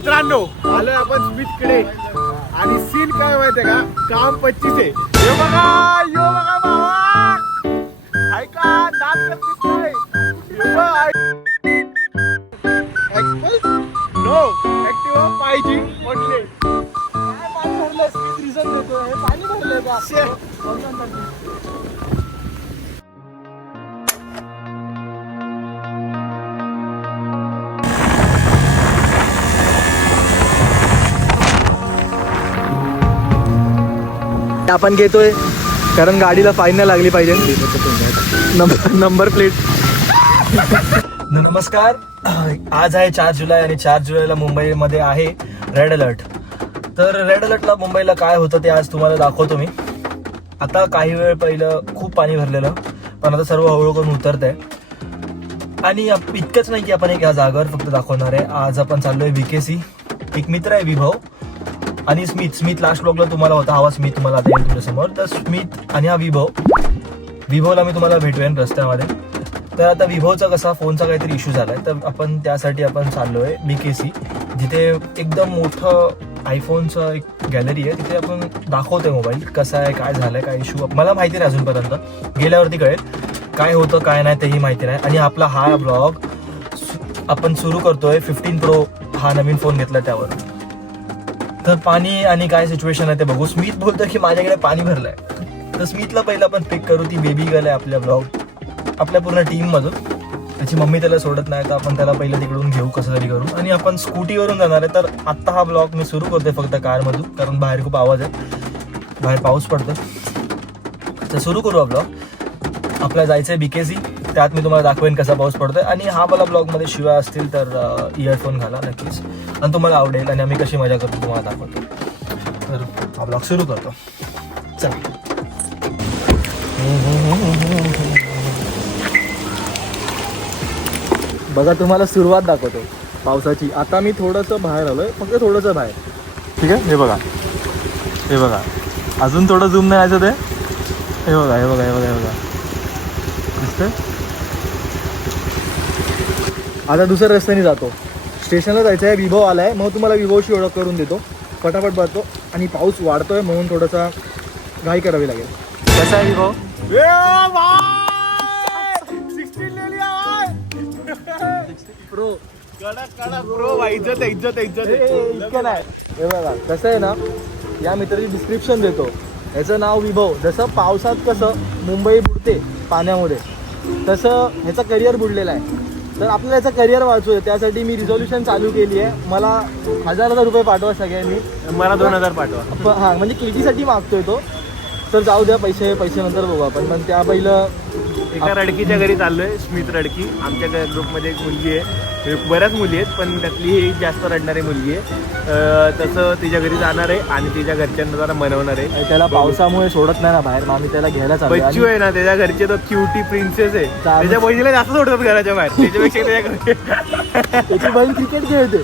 मित्रांनो आलोय आपण स्मिथकडे आणि सीन काय माहितीये का, काम 25 आहे. यो बघा बाबा, ऐका नाच करतेस काय? नो ऍक्टिव्हा पाहिजे म्हटले. काय पाणी भरलंय? स्मिथ रिझन देतो. हे पाणी भरलंय का? आपण घेतोय कारण गाडीला फाईन नाही लागली पाहिजे. Number plate. नमस्कार. आज आहे 4 जुलै आणि 4 जुलैला मुंबईमध्ये आहे रेड अलर्ट. तर रेड अलर्टला मुंबईला काय होतं ते आज तुम्हाला दाखवतो मी. आता काही वेळ पहिलं खूप पाणी भरलेलं, पण आता सर्व हळूहळू करून उतरत आहे. आणि इतकंच नाही की आपण एक या जागेवर फक्त दाखवणार आहे. आज आपण चाललोय VKC. एक मित्र आहे विभव आणि स्मिथ लास्ट ब्लॉगला तुम्हाला होता, हवा स्मिथ तुम्हाला आता येईल तुमच्यासमोर. तर स्मिथ आणि हा विभवला मी तुम्हाला भेटून रस्त्यामध्ये. तर आता विभवचा कसा फोनचा काहीतरी इश्यू झालाय, तर आपण त्यासाठी आपण चाललोय VKC, जिथे एकदम मोठं आयफोनचं एक गॅलरी आहे. तिथे आपण दाखवतोय मोबाईल कसा आहे, काय झालंय, काय इश्यू मला माहिती नाही अजूनपर्यंत. गेल्यावरती कळेल काय होतं काय नाही, तेही माहिती नाही. आणि आपला हा ब्लॉग आपण सुरू करतोय 15 Pro हा नवीन फोन घेतला त्यावर. तर पाणी आणि काय सिच्युएशन आहे ते बघू. स्मिथ बोलतोय की माझ्याकडे पाणी भरलंय. तर स्मिथला पहिलं आपण पिक करू. ती बेबी गर्ल आहे आपल्या ब्लॉग, आपल्या पूर्ण टीम मधून. त्याची मम्मी त्याला सोडत नाही, तर आपण त्याला पहिलं तिकडून घेऊ कसं तरी करू. आणि आपण स्कूटीवरून जाणार आहे. तर आत्ता हा ब्लॉग मी सुरू करतोय फक्त कारमधून, कारण बाहेर खूप आवाज आहे, बाहेर पाऊस पडतो. तर सुरू करू हा ब्लॉग. आपल्याला जायचंय VKC. त्यात मी तुम्हाला दाखवेन कसा पाऊस पडतोय. आणि हा मला ब्लॉगमध्ये शिवाय असतील तर इयरफोन घाला नक्कीच, आणि तुम्हाला आवडेल. आणि आम्ही कशी मजा करतो तुम्हाला दाखवतो. तर हा ब्लॉग सुरू करतो. चला. बघा तुम्हाला सुरुवात दाखवतो पावसाची. आता मी थोडंसं बाहेर आलोय, फक्त थोडंसं बाहेर. ठीक आहे. हे बघा अजून थोडं झूम नाही यायचं ते. हे बघा दिसतंय. आता दुसऱ्या रस्त्याने जातो. स्टेशनला जायचं आहे. विभव आलाय, मग तुम्हाला विभवशी ओळख करून देतो. फटाफट भरतो. आणि पाऊस वाढतोय म्हणून थोडासा घाई करावी लागेल. कसा आहे विभव? 16 Pro कडक Pro. इज्जत इतकं नाही. हे बघा कसं आहे ना, या मित्राची डिस्क्रिप्शन देतो. ह्याचं नाव विभव. जसं पावसात कसं मुंबई बुडते पाण्यामध्ये, तसं ह्याचं करिअर बुडलेलं आहे. तर आपल्याला याचं करिअर वाचू आहे, त्यासाठी मी रिझॉल्युशन चालू केली आहे. मला 1000 रुपये पाठवा सगळ्यांनी. मला 2000 पाठवा. हां, म्हणजे KT मागतोय तो. तर जाऊ द्या, पैसे नंतर बघू आपण. पण त्या पहिलं एका रडकीच्या घरी चाललोय. स्मिथ रडकी. आमच्या ग्रुपमध्ये एक मुलगी आहे, बऱ्याच मुली आहेत पण त्यातली ही जास्त रडणारी मुलगी आहे. तसं तिच्या घरी जाणार आहे आणि तिच्या घरच्यांना जरा मनवणार आहे. त्याला पावसामुळे सोडत नाही ना बाहेर, मग आम्ही त्याला घ्यायला चाललो. बच्चू आहे ना, त्याच्या घरचे तो क्युटी प्रिन्सेस आहे. त्याच्या बहिणीला जास्त सोडतात घराच्या बाहेर त्याच्यापेक्षा. त्याची बहीण क्रिकेट खेळते,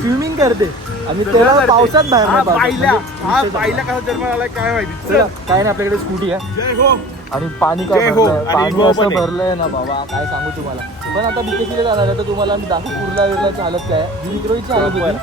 स्विमिंग करते, आणि त्याला पावसात बाहेर पाहिला कसा जन्म आलाय काय माहिती. काय नाही, आपल्याकडे स्कूटी आहे. आणि पाणी असं भरलंय ना बाबा, काय सांगू तुम्हाला. पण आता VKC जाणार आहे, तर तुम्हाला मी दाखवू कुर्ला हालत काय. विक्रोळीची हालत होती.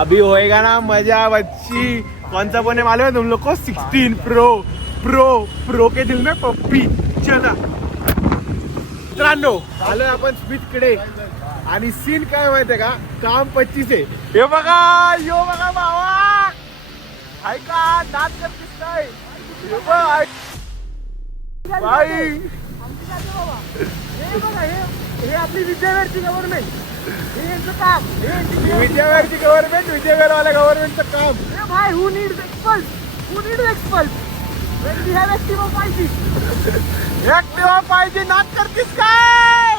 अभी होएगा ना मजा बच्ची. कौन सा फोन है मालूम है तुम लोग को? 16 Pro के दिल में पप्पी. चला मित्रांनो, आलोय आपण स्मिथकडे आणि सीन काय माहितीये का, काम 25 आहे. हे बघा बाबा, ऐका नाच करतेस काय? हे आपली विद्यार्थी गव्हर्नमेंट, हे यांचं काम. विद्यार्थी गव्हर्नमेंट, विद्यागरवाल्या गव्हर्नमेंटचं काम. भाई, who needs expulse when we have Activa पाहिजे. ऍक्टिव्हा पाहिजे. नाच करतेस काय?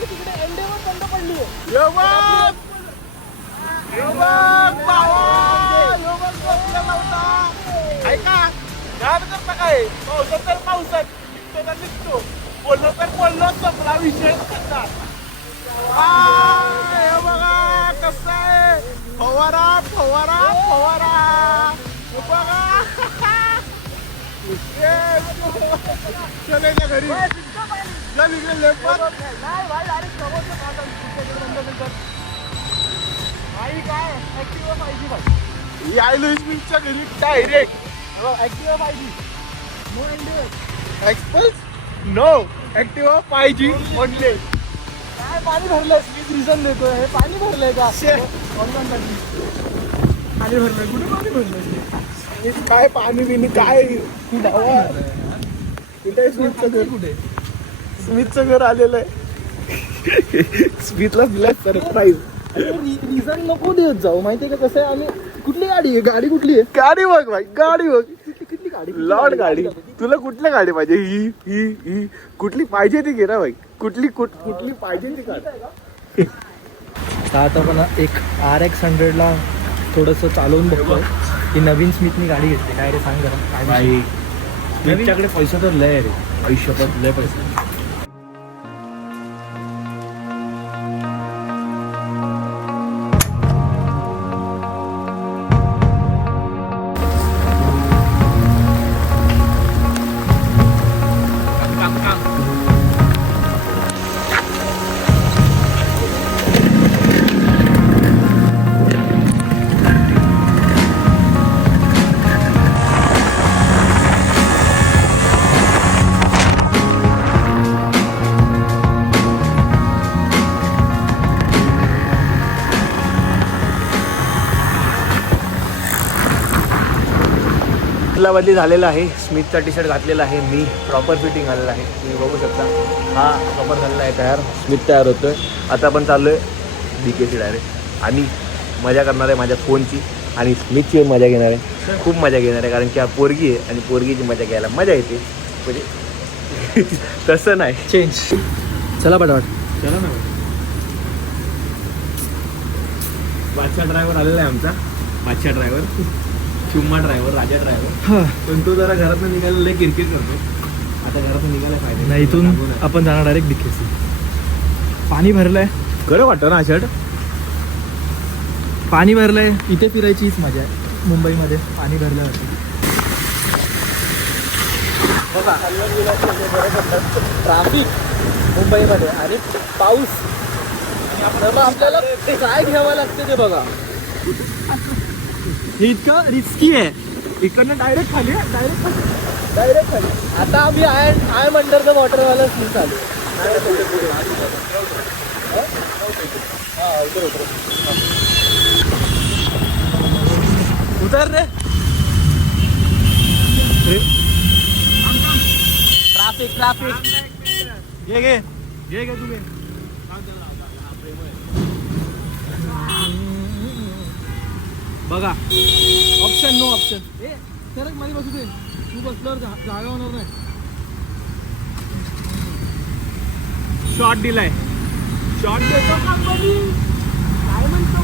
तिकडे एंडेवर बंद पडली आहे. ऐका, गाड करता काय? पावसात निघतो. बोललो संपला विषय. बघा कसं आहे. फवारा बघा. चलायच्या घरी. चल इकडे लेफ्ट. ऍक्टिवा 5G भाई. यायलो स्मिथच्या घरी direct. Activa 5G. No and एक्सपल्स नो ऍक्टिवा 5G ओनली. काय पाणी भरलंय स्मिथ रिझन देतोय. हे पाणी भरलंय का? ऑनलाईन पाणी भरलंय. कुठे पाणी भरलंय? काय पाणी बिनी काय कुठे स्मिथचं घर? कुठे स्मिथचं घर आलेलं आहे. स्मिथला दिला सरप्राईज. रिझन नको देत जाऊ. माहितीये का कसं आहे. आम्ही कुठली गाडी आहे. गाडी कुठली आहे. गाडी बघ भाई गाडी बघ. किती गाडी लॉर्ड गाडी. तुला कुठल्या गाडी पाहिजे? ही कुठली पाहिजे ती घे ना भाई. कुठली पाहिजे ती गाडी. आता पण एक RX 100ला थोडंसं चालवून बघतो की नवीन स्मिथनी गाडी घेतली. काय रे सांग जरा. काय भाई स्मिथच्याकडे पैसा तर लय रे. आयुष्यात लय पैसा. बदली झालेला आहे. स्मिथचा टी शर्ट घातलेला आहे मी. प्रॉपर फिटिंग आलेला आहे. तुम्ही बघू शकता. हा प्रॉपर झालेला आहे तयार. स्मिथ तयार होतोय. आता आपण चाललो आहे DKC डायरेक्ट आणि मजा करणार आहे माझ्या फोनची आणि स्मिथची मजा घेणार आहे. खूप मजा घेणार आहे कारण की हा पोरगी आहे आणि पोरगीची मजा घ्यायला मजा येते. म्हणजे तसं नाही. चेंज. चला पटापट. चला ना. बादशाह ड्रायव्हर आलेला आहे आमचा. बादशाह ड्रायव्हर, चुम्मा ड्रायव्हर, राजा ड्रायव्हर. पण तो जरा घरातून निघायला लय किरकिर करतो. आता घरातून निघायला पाहिजे नाही. इथून आपण जाणार डायरेक्ट DKC. पाणी भरलंय. खरं वाटतं ना शर्ट. पाणी भरलंय. इथे फिरायचीच मजा आहे मुंबईमध्ये. पाणी भरलं ट्राफिक मुंबईमध्ये आणि पाऊस. आपल्याला काय घ्यावं लागतं ते बघा. हे इतकं रिस्की आहे. इकडनं डायरेक्ट खाली डायरेक्ट खाली. आता आम्ही आय एम अंडर द वॉटरवाला सीन चालू. उतर रे. ट्राफिक घे तुम्ही. बघा ऑप्शन नो ऑप्शन. सरक मध्ये बसू दे. तू बसल्यावर जागा होणार नाही. शॉट दिलाय. शॉट देतो काय म्हणतो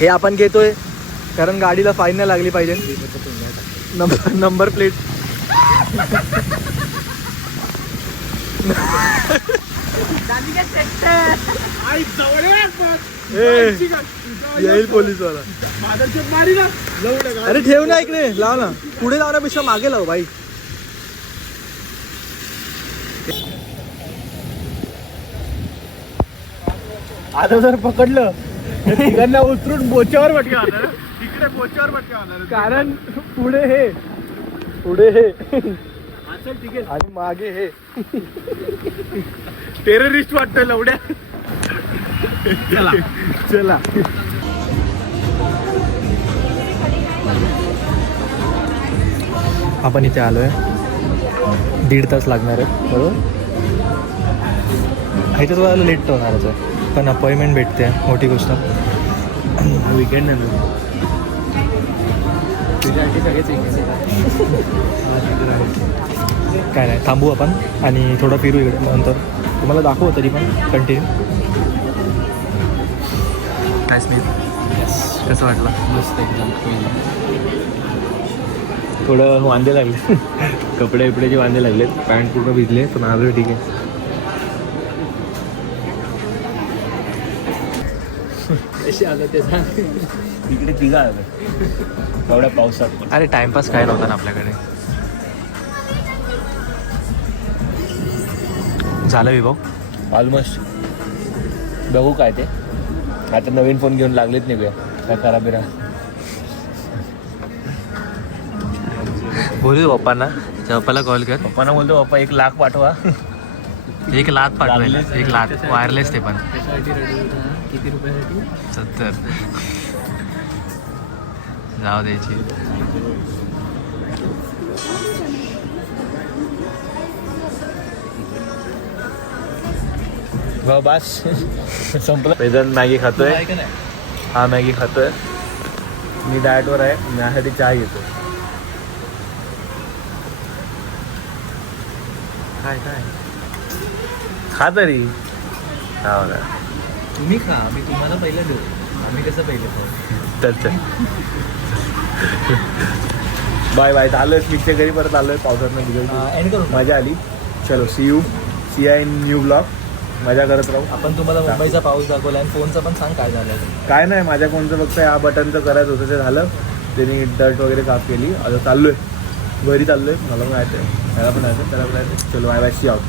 हे आपण घेतोय कारण गाडीला फाईन नाही लागली पाहिजे. Number plate. येईल पोलीसवाला. अरे ठेव ना इकडे. लाव ना. पुढे लावण्यापेक्षा मागे लाव भाई. आता जर पकडलं तर तिघांना उतरून बोच्यावर पटके होणार. तिकडे बोच्यावर पटके होणार कारण पुढे हे ठीक आहे. आणि मागे हे टेररिस्ट वाटतं लवड्या. चला आपण इथे आलोय. 1.5 तास लागणार आहे बरोबर. ह्याच्यात वेळेला लेट तर होणारच आहे पण अपॉइंटमेंट भेटते. मोठी गोष्ट. वीकेंड आहे ना. तुझ्यासाठी सगळेच काय नाही. थांबू आपण आणि थोडं फिरू इकडे. नंतर तुम्हाला दाखवू तरी पण कंटिन्यू. काय स्मिथ कसं वाटलं? मस्त एकदम. थोडं वांदे लागले. कपडे बिपड्याचे वांदे लागलेत. पॅन्ट पूर्ण भिजले पण आलो ठीक आहे. कसे आलं ते सांग. तिकडे तिघा आलं एवढ्या पावसात. अरे टाइमपास काय नव्हता ना आपल्याकडे. झालं विभाग ऑलमोस्ट. बघू काय ते. आता नवीन फोन घेऊन लागलेत निघूया काय करा बिरा. बोलू पप्पांना, पप्पाला कॉल कर. पप्पांना बोलतो पप्पा 1 लाख पाठवा. 1 लाख पाठवायला, 1 लाख वायरलेस ते पण किती रुपयासाठी? 70 जाऊ द्यायची. बस संपलं. वेदन मॅगी खातोय. हा मॅगी खातोय. मी डाएटवर आहे. माझ्यासाठी चहा घेतो. काय काय खा तरी. हो ना. तुम्ही खा, मी तुम्हाला पहिलं देऊ. आम्ही कसं पहिलं चल चल बाय बाय. आलोय स्मितच्या घरी परत आलोय पावसातनं भिजवली. एंड करू. मजा आली. चलो see you in new blog. मजा करत राहू. आपण तुम्हाला मुंबईचा पाऊस दाखवला आणि फोनचं पण सांग काय झालं. काय नाही माझ्या फोनचं फक्त या बटनचं करायचं होतं ते झालं. त्यांनी डर्ट वगैरे साफ केली. आता चाललोय घरी चाललोय. मला पण यायचं त्याला पण यायचं चलो बाय बाय सी आउट.